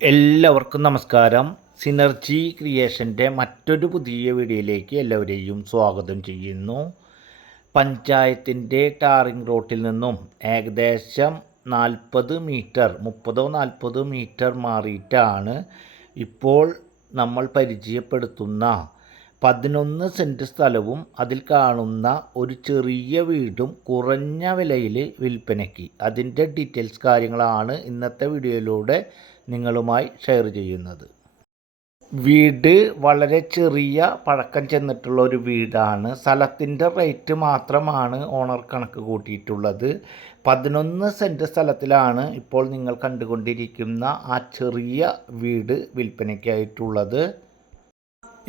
എല്ലാവർക്കും നമസ്കാരം. സിനർജി ക്രിയേഷൻ്റെ മറ്റൊരു പുതിയ വീഡിയോയിലേക്ക് എല്ലാവരെയും സ്വാഗതം ചെയ്യുന്നു. പഞ്ചായത്തിൻ്റെ ടാറിംഗ് റോട്ടിൽ നിന്നും ഏകദേശം 40 മീറ്റർ 30-40 മീറ്റർ മാറിയിട്ടാണ് ഇപ്പോൾ നമ്മൾ പരിചയപ്പെടുത്തുന്ന 11 സെൻറ്റ് സ്ഥലവും അതിൽ കാണുന്ന ഒരു ചെറിയ വീടും കുറഞ്ഞ വിലയിൽ വിൽപ്പനയ്ക്ക്. അതിൻ്റെ ഡീറ്റെയിൽസ് കാര്യങ്ങളാണ് ഇന്നത്തെ വീഡിയോയിലൂടെ നിങ്ങളുമായി ഷെയർ ചെയ്യുന്നത്. വീട് വളരെ ചെറിയ പഴക്കം ചെന്നിട്ടുള്ള ഒരു വീടാണ്. സ്ഥലത്തിൻ്റെ റേറ്റ് മാത്രമാണ് ഓണർ കണക്ക് കൂട്ടിയിട്ടുള്ളത്. 11 സെൻറ്റ് സ്ഥലത്തിലാണ് ഇപ്പോൾ നിങ്ങൾ കണ്ടുകൊണ്ടിരിക്കുന്ന ആ ചെറിയ വീട് വിൽപ്പനയ്ക്കായിട്ടുള്ളത്.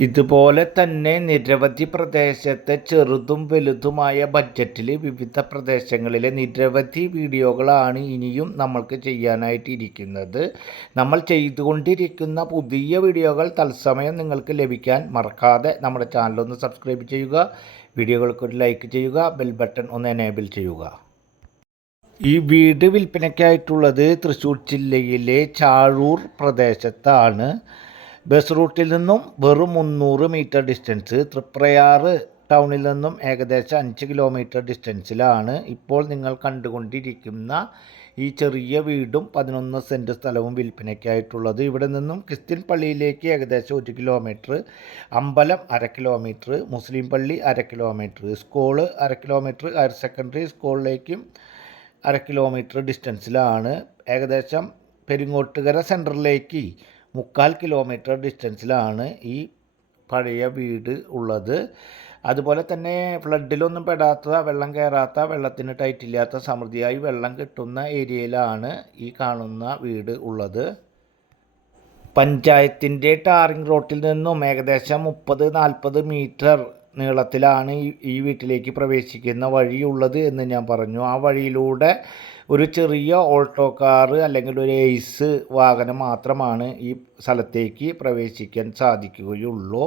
ഇതുപോലെ തന്നെ നിരവധി പ്രദേശത്തെ ചെറുതും വലുതുമായ ബഡ്ജറ്റിൽ വിവിധ പ്രദേശങ്ങളിലെ നിരവധി വീഡിയോകളാണ് ഇനിയും നമ്മൾക്ക് ചെയ്യാനായിട്ടിരിക്കുന്നത്. നമ്മൾ ചെയ്തുകൊണ്ടിരിക്കുന്ന പുതിയ വീഡിയോകൾ തത്സമയം നിങ്ങൾക്ക് ലഭിക്കാൻ മറക്കാതെ നമ്മുടെ ചാനലൊന്ന് സബ്സ്ക്രൈബ് ചെയ്യുക, വീഡിയോകൾക്കൊരു ലൈക്ക് ചെയ്യുക, ബെൽ ബട്ടൺ ഒന്ന് എനേബിൾ ചെയ്യുക. ഈ വീട് വിൽപ്പനയ്ക്കായിട്ടുള്ളത് തൃശ്ശൂർ ജില്ലയിലെ ചാഴൂർ പ്രദേശത്താണ്. ബസ് റൂട്ടിൽ നിന്നും വെറും 300 മീറ്റർ ഡിസ്റ്റൻസ്, തൃപ്രയാറ് ടൗണിൽ നിന്നും ഏകദേശം 5 കിലോമീറ്റർ ഡിസ്റ്റൻസിലാണ് ഇപ്പോൾ നിങ്ങൾ കണ്ടുകൊണ്ടിരിക്കുന്ന ഈ ചെറിയ വീടും 11 സെൻറ്റ് സ്ഥലവും വിൽപ്പനയ്ക്കായിട്ടുള്ളത്. ഇവിടെ നിന്നും ക്രിസ്ത്യൻ പള്ളിയിലേക്ക് ഏകദേശം 1 കിലോമീറ്റർ, അമ്പലം 1/2 കിലോമീറ്റർ, മുസ്ലിം പള്ളി 1/2 kilometre, school 1/2 kilometre, higher secondary സ്കൂളിലേക്കും 1/2 കിലോമീറ്റർ ഡിസ്റ്റൻസിലാണ്. ഏകദേശം പെരിങ്ങോട്ടുകര സെൻറ്ററിലേക്ക് 3/4 കിലോമീറ്റർ ഡിസ്റ്റൻസിലാണ് ഈ പഴയ വീട് ഉള്ളത്. അതുപോലെ തന്നെ ഫ്ലഡിലൊന്നും പെടാത്ത, വെള്ളം കയറാത്ത, വെള്ളത്തിന് ടൈറ്റില്ലാത്ത, സമൃദ്ധിയായി വെള്ളം കിട്ടുന്ന ഏരിയയിലാണ് ഈ കാണുന്ന വീട് ഉള്ളത്. പഞ്ചായത്തിൻ്റെ ടാറിംഗ് റോട്ടിൽ നിന്നും ഏകദേശം 30-40 മീറ്റർ നീളത്തിലാണ് ഈ വീട്ടിലേക്ക് പ്രവേശിക്കുന്ന വഴിയുള്ളത് എന്ന് ഞാൻ പറഞ്ഞു. ആ വഴിയിലൂടെ ഒരു ചെറിയ ഓൾട്ടോ കാർ അല്ലെങ്കിൽ ഒരു എയ്സ് വാഹനം മാത്രമാണ് ഈ സ്ഥലത്തേക്ക് പ്രവേശിക്കാൻ സാധിക്കുകയുള്ളൂ.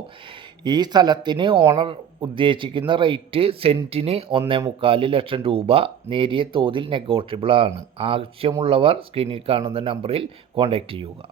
ഈ സ്ഥലത്തിന് ഓണർ ഉദ്ദേശിക്കുന്ന റേറ്റ് സെൻറ്റിന് 1.25 ലക്ഷം രൂപ. നേരിയ തോതിൽ നെഗോഷ്യബിൾ ആണ്. ആവശ്യമുള്ളവർ സ്ക്രീനിൽ കാണുന്ന നമ്പറിൽ കോൺടാക്റ്റ് ചെയ്യുക.